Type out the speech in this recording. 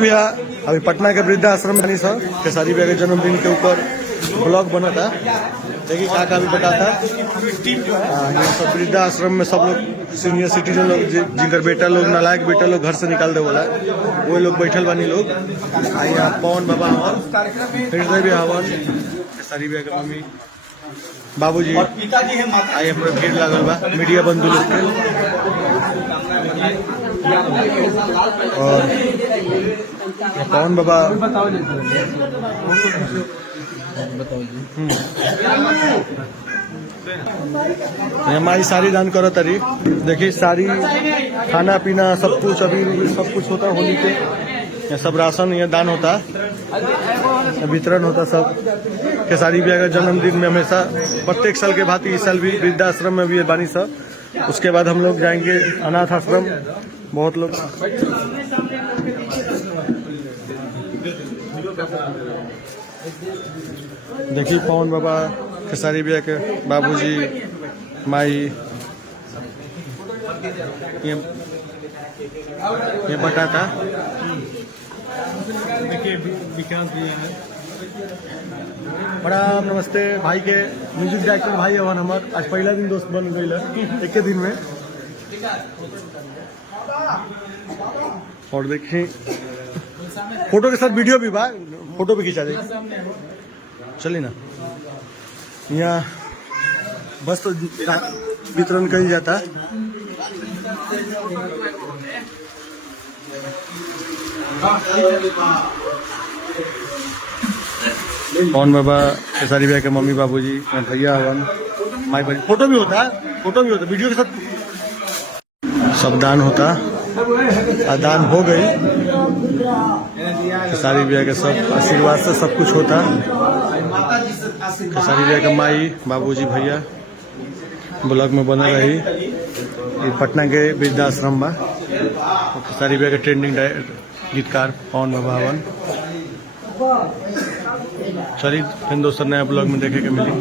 भैया अभी पटना के वृद्धाश्रम में सर खेसारी भैया के जन्मदिन के ऊपर ब्लॉग बना था। देखिए काका भी बताता यहाँ सब वृद्धाश्रम में सब लोग सीनियर सिटीजन लोग जिनकर बेटा लोग नालायक बेटा लोग घर से निकाल दे बोला वो लोग बैठल बानी लोग। यहाँ पवन बाबा हवन हृदय भी हवन खेसारी भैया के मम्मी बाबूजी आई अपने भीड़ लागल बा मीडिया बंधु लोग के और पवन बाबा हमारी सारी दान करो तरी देखिए सारी खाना पीना सब कुछ अभी सब कुछ होता होली के यहाँ सब राशन यहाँ दान होता वितरण होता सब। खेसारी भैया का जन्मदिन में हमेशा प्रत्येक साल के भांति इस साल भी वृद्धाश्रम में भी बानी सब। उसके बाद हम लोग जाएंगे अनाथ आश्रम बहुत लोग देखिए पवन बाबा खेसारी भैया के बाबूजी माई ये बताता देखिए विकास भी है। प्रणाम नमस्ते भाई के म्यूजिक डायरेक्टर भाई हवन हमार आज पहला दिन दोस्त बन गई एक दिन में। और देखिए फोटो के साथ वीडियो भी बा फोटो भी खिंचा दे चलिए ना। यहाँ बस तो वितरण करी जाता कौन बाबा खेसारी भैया के मम्मी बाबूजी भैया हवन माई भाई फोटो भी होता वीडियो के साथ सब दान होता दान हो गई। खेसारी भैया के सब आशीर्वाद से सब कुछ होता। खेसारी भैया के माई बाबूजी भैया ब्लॉग में बना रही पटना के वृद्धाश्रम में खेसारी भैया के ट्रेंडिंग गीतकार पवन बाबा हवन। चलिए फिर दोस्तों नया ब्लॉग में देखे के मिली।